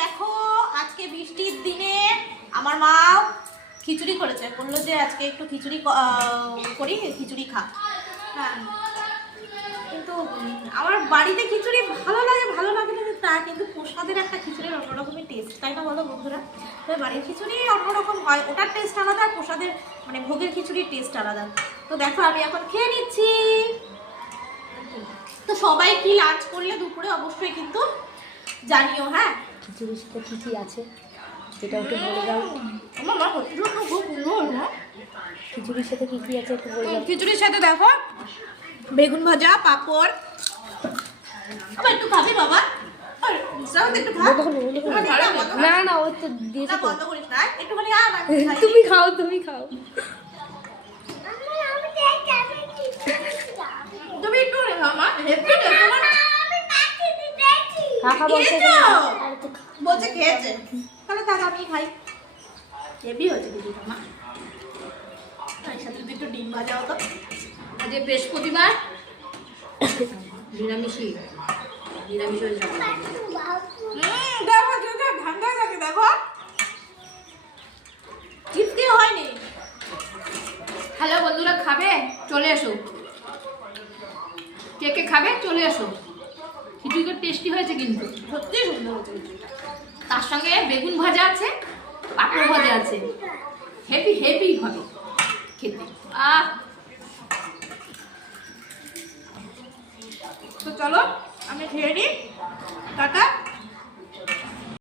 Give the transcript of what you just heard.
দেখো আজকে বৃষ্টির দিনে আমার মা খিচুড়ি করেছে, বললো যে আজকে একটু খিচুড়ি করি, খিচুড়ি খা। হ্যাঁ, কিন্তু আমার বাড়িতে খিচুড়ি ভালো লাগে না তা, কিন্তু প্রসাদের একটা খিচুড়ির অন্যরকমই টেস্ট, তাই না বলো বন্ধুরা? তবে বাড়ির খিচুড়ি অন্যরকম হয়, ওটার টেস্ট আলাদা, আর প্রসাদের মানে ভোগের খিচুড়ির টেস্ট আলাদা। তো দেখো আমি এখন খেয়ে নিচ্ছি। তো সবাই কি লাঞ্চ করলে দুপুরে অবশ্যই কিন্তু জানিও। হ্যাঁ, খিচুড়ির সাথে কী কী আছে সেটা একটু বলে দাও। আমার মা খুব সুন্দর না? খিচুড়ির সাথে কী কী আছে একটু বলে দাও। খিচুড়ির সাথে দেখো বেগুন ভাজা, পাঁপড়। আবার একটু খাবি বাবা? একটু খা। না না, ওই তো দিয়েছে তো। বন্ধ করিস না, একটুখানি তুমি খাও, তুমি খাও। তুমি একটু খাও মা, হেপি তোমার কাকা বলছে বলছে খেয়েছে, তাহলে তাহলে আমি খাই। হেভি হয়েছে দিদিটা মা। তার সাথে যদি একটু ডিম ভাজা হতো। আজ বৃহস্পতিবার, নিরামিষই হয়ে যাবে। দেখো ঠান্ডা থাকে, দেখো তৃপ্তি হয়নি। হ্যালো বন্ধুরা, খাবে? চলে এসো। কে কে খাবে? চলে এসো। খিচুড়িটা টেস্টি হয়েছে কিন্তু, সত্যি সুন্দর হয়েছে। তার সঙ্গে বেগুন ভাজা আছে, পাঁপড় ভাজা আছে। হেভি হেভি হবে খেতে। তো চলো আমি খেয়ে নিই, টাটা।